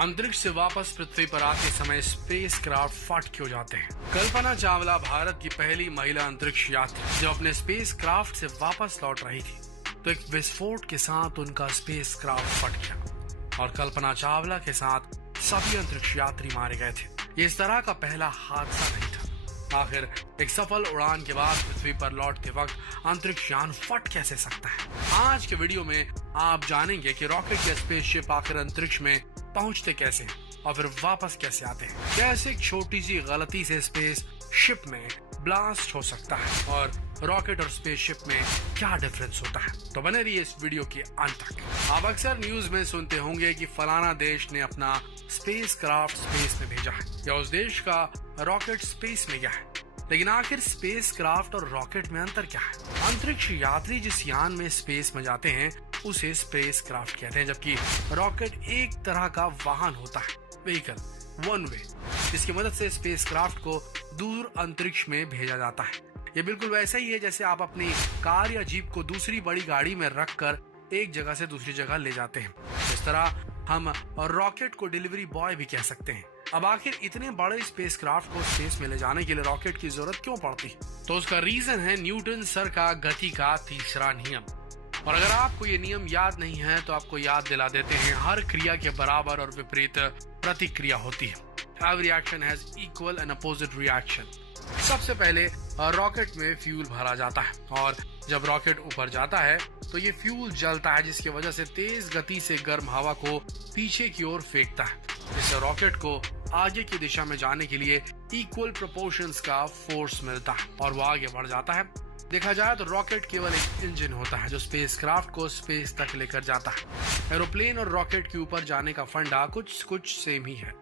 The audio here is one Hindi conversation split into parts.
अंतरिक्ष से वापस पृथ्वी पर आते समय स्पेस क्राफ्ट फट क्यों जाते हैं? कल्पना चावला भारत की पहली महिला अंतरिक्ष यात्री जो अपने स्पेस क्राफ्ट से वापस लौट रही थी, तो एक विस्फोट के साथ उनका स्पेस क्राफ्ट फट गया और कल्पना चावला के साथ सभी अंतरिक्ष यात्री मारे गए थे। ये इस तरह का पहला हादसा नहीं था। आखिर एक सफल उड़ान के बाद पृथ्वी पर लौटते वक्त अंतरिक्ष यान फट कैसे सकता है? आज के वीडियो में आप जानेंगे कि रॉकेट या स्पेसशिप आखिर अंतरिक्ष में पहुंचते कैसे और फिर वापस कैसे आते हैं। कैसे एक छोटी सी गलती से स्पेस शिप में ब्लास्ट हो सकता है और रॉकेट और स्पेसशिप में क्या डिफरेंस होता है। तो बने रहिए इस वीडियो के अंत तक। आप अक्सर न्यूज में सुनते होंगे कि फलाना देश ने अपना स्पेस क्राफ्ट स्पेस में भेजा है या उस देश का रॉकेट स्पेस में गया है, लेकिन आखिर स्पेस क्राफ्ट और रॉकेट में अंतर क्या है? अंतरिक्ष यात्री जिस यान में स्पेस में जाते हैं उसे स्पेस क्राफ्ट कहते हैं, जबकि रॉकेट एक तरह का वाहन होता है, व्हीकल, वन वे, जिसकी मदद से स्पेस क्राफ्ट को दूर अंतरिक्ष में भेजा जाता है। ये बिल्कुल वैसा ही है जैसे आप अपनी कार या जीप को दूसरी बड़ी गाड़ी में रखकर एक जगह से दूसरी जगह ले जाते हैं। इस तरह हम रॉकेट को डिलीवरी बॉय भी कह सकते हैं। अब आखिर इतने बड़े स्पेस क्राफ्ट को स्पेस में ले जाने के लिए रॉकेट की जरूरत क्यों पड़ती? तो उसका रीजन है न्यूटन सर का गति का तीसरा नियम। और अगर आपको ये नियम याद नहीं है तो आपको याद दिला देते हैं, हर क्रिया के बराबर और विपरीत प्रतिक्रिया होती है। Every action has equal and opposite reaction। सबसे पहले रॉकेट में फ्यूल भरा जाता है और जब रॉकेट ऊपर जाता है तो ये फ्यूल जलता है, जिसकी वजह से तेज गति से गर्म हवा को पीछे की ओर फेंकता है, जिससे रॉकेट को आगे की दिशा में जाने के लिए इक्वल प्रोपोर्शंस का फोर्स मिलता है और वो आगे बढ़ जाता है। देखा जाए तो रॉकेट केवल एक इंजन होता है जो स्पेस क्राफ्ट को स्पेस तक लेकर जाता है। एरोप्लेन और रॉकेट के ऊपर जाने का फंडा कुछ सेम ही है,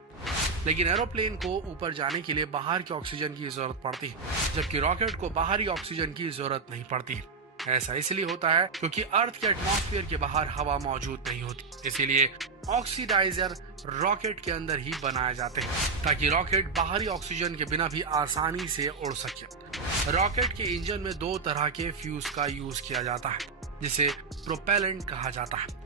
लेकिन एरोप्लेन को ऊपर जाने के लिए बाहर की ऑक्सीजन की जरूरत पड़ती है, जबकि रॉकेट को बाहरी ऑक्सीजन की जरूरत नहीं पड़ती है। ऐसा इसलिए होता है क्योंकि अर्थ के एटमॉस्फेयर के बाहर हवा मौजूद नहीं होती, इसीलिए ऑक्सीडाइजर रॉकेट के अंदर ही बनाए जाते हैं ताकि रॉकेट बाहरी ऑक्सीजन के बिना भी आसानी से उड़ सके। रॉकेट के इंजन में दो तरह के फ्यूज का यूज किया जाता है जिसे प्रोपेलेंट कहा जाता है।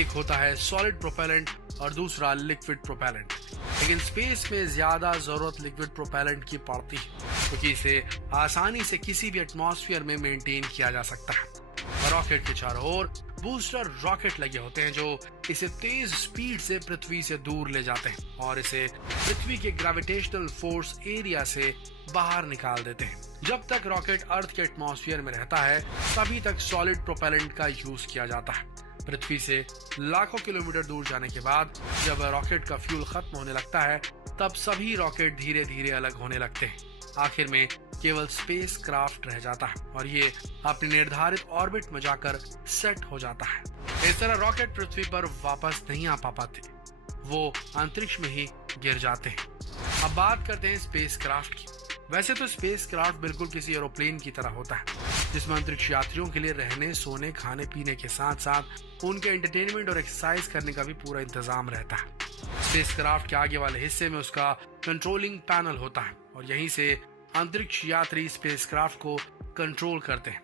एक होता है सॉलिड प्रोपेलेंट और दूसरा लिक्विड प्रोपेलेंट, लेकिन स्पेस में ज्यादा जरूरत लिक्विड प्रोपेलेंट की पड़ती है क्योंकि इसे आसानी से किसी भी एटमॉस्फेयर में मेंटेन किया जा सकता है। रॉकेट के चारों ओर बूस्टर रॉकेट लगे होते हैं जो इसे तेज स्पीड से पृथ्वी से दूर ले जाते हैं और इसे पृथ्वी के ग्रेविटेशनल फोर्स एरिया से बाहर निकाल देते हैं। जब तक रॉकेट अर्थ के एटमॉस्फेयर में रहता है तभी तक सॉलिड प्रोपेलेंट का यूज किया जाता है। पृथ्वी से लाखों किलोमीटर दूर जाने के बाद जब रॉकेट का फ्यूल खत्म होने लगता है तब सभी रॉकेट धीरे धीरे अलग होने लगते हैं। आखिर में केवल स्पेस क्राफ्ट रह जाता है और ये अपने निर्धारित ऑर्बिट में जाकर सेट हो जाता है। इस तरह रॉकेट पृथ्वी पर वापस नहीं आ पाते, वो अंतरिक्ष में ही गिर जाते हैं। अब बात करते हैं स्पेस क्राफ्ट की। वैसे तो स्पेस क्राफ्ट बिल्कुल किसी एरोप्लेन की तरह होता है जिसमें अंतरिक्ष यात्रियों के लिए रहने, सोने, खाने पीने के साथ साथ उनके एंटरटेनमेंट और एक्सरसाइज करने का भी पूरा इंतजाम रहता है। स्पेस क्राफ्ट के आगे वाले हिस्से में उसका कंट्रोलिंग पैनल होता है और यहीं से अंतरिक्ष यात्री स्पेस क्राफ्ट को कंट्रोल करते हैं।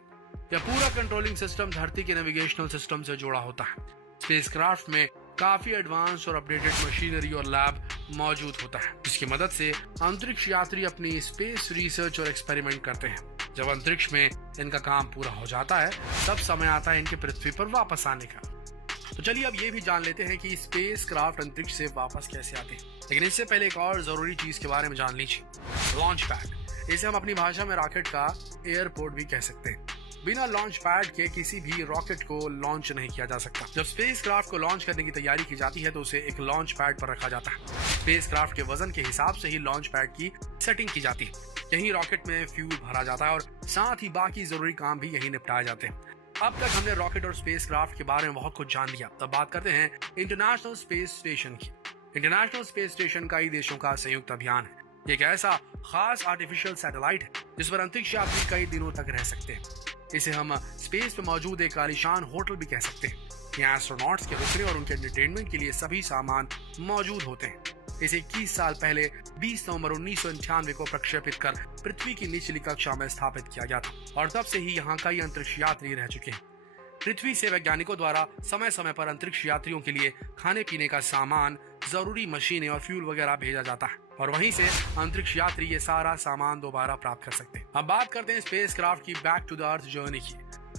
यह पूरा कंट्रोलिंग सिस्टम धरती के नेविगेशनल सिस्टम से जुड़ा होता है। स्पेस क्राफ्ट में काफी एडवांस और अपडेटेड मशीनरी और लैब मौजूद होता है जिसकी मदद से अंतरिक्ष यात्री अपनी स्पेस रिसर्च और एक्सपेरिमेंट करते हैं। जब अंतरिक्ष में इनका काम पूरा हो जाता है तब समय आता है इनके पृथ्वी पर वापस आने का। तो चलिए अब ये भी जान लेते हैं कि स्पेस क्राफ्ट अंतरिक्ष से वापस कैसे आते हैं, लेकिन इससे पहले एक और जरूरी चीज के बारे में जान लीजिए, लॉन्च पैड। इसे हम अपनी भाषा में रॉकेट का एयरपोर्ट भी कह सकते हैं। बिना लॉन्च पैड के किसी भी रॉकेट को लॉन्च नहीं किया जा सकता। जब स्पेस क्राफ्ट को लॉन्च करने की तैयारी की जाती है तो उसे एक लॉन्च पैड पर रखा जाता है। स्पेस क्राफ्ट के वजन के हिसाब से ही लॉन्च पैड की सेटिंग की जाती है। यहीं रॉकेट में फ्यूल भरा जाता है और साथ ही बाकी जरूरी काम भी यहीं निपटाए जाते हैं। अब तक हमने रॉकेट और स्पेस क्राफ्ट के बारे में बहुत कुछ जान लिया। तब बात करते हैं इंटरनेशनल स्पेस स्टेशन की। इंटरनेशनल स्पेस स्टेशन कई देशों का संयुक्त अभियान है। ये एक ऐसा खास आर्टिफिशियल सैटेलाइट है जिस पर अंतरिक्ष यात्री कई दिनों तक रह सकते हैं। इसे हम स्पेस में मौजूद एक आलीशान होटल भी कह सकते हैं। यहाँ एस्ट्रोनॉट्स के रुकने और उनके एंटरटेनमेंट के लिए सभी सामान मौजूद होते हैं। इसे 21 साल पहले 20 नवंबर 1998 को प्रक्षेपित कर पृथ्वी की निचली कक्षा में स्थापित किया गया था और तब से ही यहाँ कई अंतरिक्ष यात्री रह चुके हैं। पृथ्वी से वैज्ञानिकों द्वारा समय समय पर अंतरिक्ष यात्रियों के लिए खाने पीने का सामान जरूरी मशीनें और फ्यूल वगैरह भेजा जाता है और वहीं से अंतरिक्ष यात्री ये सारा सामान दोबारा प्राप्त कर सकते हैं। अब बात करते हैं स्पेसक्राफ्ट की back to the earth journey की।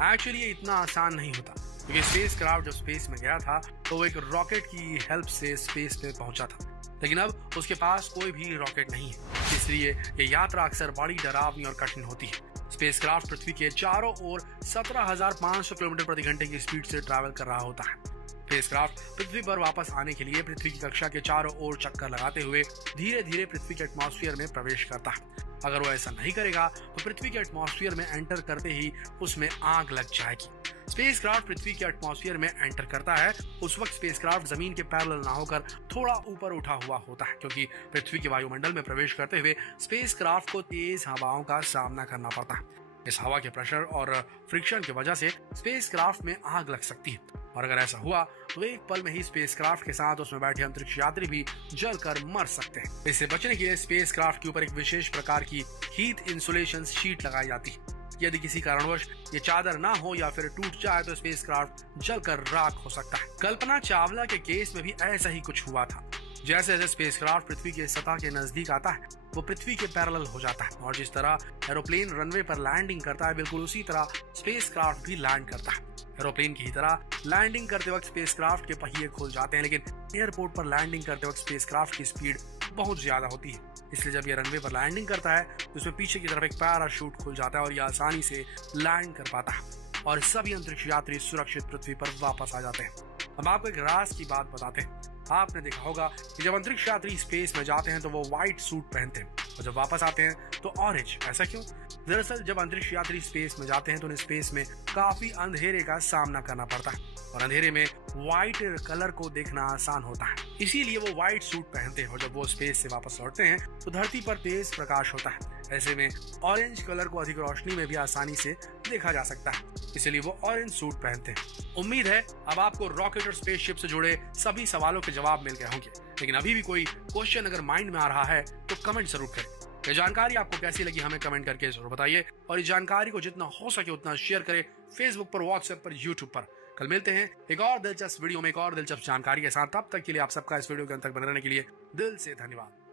एक्चुअली ये इतना आसान नहीं होता क्योंकि स्पेसक्राफ्ट जब स्पेस में गया था तो वो एक रॉकेट की हेल्प से स्पेस में पहुंचा था, लेकिन अब उसके पास कोई भी रॉकेट नहीं है, इसलिए ये यात्रा अक्सर बड़ी डरावनी और कठिन होती है। स्पेसक्राफ्ट पृथ्वी के चारों ओर 17,500 किलोमीटर प्रति घंटे की स्पीड से ट्रैवल कर रहा होता है। स्पेसक्राफ्ट पृथ्वी पर वापस आने के लिए पृथ्वी की कक्षा के चारों ओर चक्कर लगाते हुए धीरे धीरे पृथ्वी के एटमॉस्फेयर में प्रवेश करता है। अगर वो ऐसा नहीं करेगा तो पृथ्वी के एटमॉस्फेयर में एंटर करते ही उसमें आग लग जाएगी। स्पेसक्राफ्ट पृथ्वी के एटमॉस्फेयर में एंटर करता है उस वक्त स्पेसक्राफ्ट जमीन के पैरेलल ना होकर थोड़ा ऊपर उठा हुआ होता है, क्योंकि पृथ्वी के वायुमंडल में प्रवेश करते हुए स्पेसक्राफ्ट को तेज हवाओं का सामना करना पड़ता है। इस हवा के प्रेशर और फ्रिक्शन की वजह से स्पेसक्राफ्ट में आग लग सकती है और अगर ऐसा हुआ तो एक पल में ही स्पेसक्राफ्ट के साथ उसमें बैठे अंतरिक्ष यात्री भी जलकर मर सकते हैं। इससे बचने के लिए स्पेसक्राफ्ट के ऊपर एक विशेष प्रकार की हीट इंसुलेशन शीट लगाई जाती है। यदि किसी कारणवश ये चादर ना हो या फिर टूट जाए तो स्पेसक्राफ्ट जलकर राख हो सकता है। कल्पना चावला के केस में भी ऐसा ही कुछ हुआ था। जैसे जैसे स्पेसक्राफ्ट पृथ्वी के सतह के नजदीक आता है वो पृथ्वी के पैरेलल हो जाता है और जिस तरह एरोप्लेन रनवे पर लैंडिंग करता है बिल्कुल उसी तरह स्पेसक्राफ्ट भी लैंड करता है। एरोप्लेन की तरह लैंडिंग करते वक्त स्पेसक्राफ्ट के पहिए खुल जाते हैं, लेकिन एयरपोर्ट पर लैंडिंग करते वक्त स्पेसक्राफ्ट की स्पीड बहुत ज्यादा होती है, इसलिए जब ये रनवे पर लैंडिंग करता है तो उसमें पीछे की तरफ एक पैराशूट खुल जाता है और ये आसानी से लैंड कर पाता है और सभी अंतरिक्ष यात्री सुरक्षित पृथ्वी पर वापस आ जाते हैं। अब आपको एक राज की बात बताते हैं। आपने देखा होगा कि जब अंतरिक्ष यात्री स्पेस में जाते हैं तो वो व्हाइट सूट पहनते हैं और जब वापस आते हैं तो ऑरेंज। ऐसा क्यों? दरअसल जब अंतरिक्ष यात्री स्पेस में जाते हैं तो उन्हें स्पेस में काफी अंधेरे का सामना करना पड़ता है और अंधेरे में व्हाइट कलर को देखना आसान होता है, इसीलिए वो व्हाइट सूट पहनते हैं और जब वो स्पेस से वापस लौटते हैं तो धरती पर तेज प्रकाश होता है। ऐसे में ऑरेंज कलर को अधिक रोशनी में भी आसानी से देखा जा सकता है, इसलिए वो ऑरेंज सूट पहनते हैं। उम्मीद है अब आपको रॉकेट और स्पेसशिप से जुड़े सभी सवालों के जवाब मिल गए होंगे, लेकिन अभी भी कोई क्वेश्चन अगर माइंड में आ रहा है तो कमेंट जरूर करें। ये जानकारी आपको कैसी लगी हमें कमेंट करके जरूर बताइए और इस जानकारी को जितना हो सके उतना शेयर करें फेसबुक पर, व्हाट्सएप पर, यूट्यूब पर। कल मिलते हैं एक और दिलचस्प वीडियो में एक और दिलचस्प जानकारी के साथ। तब तक के लिए आप सबका इस वीडियो के अंत तक बने रहने के लिए दिल से धन्यवाद।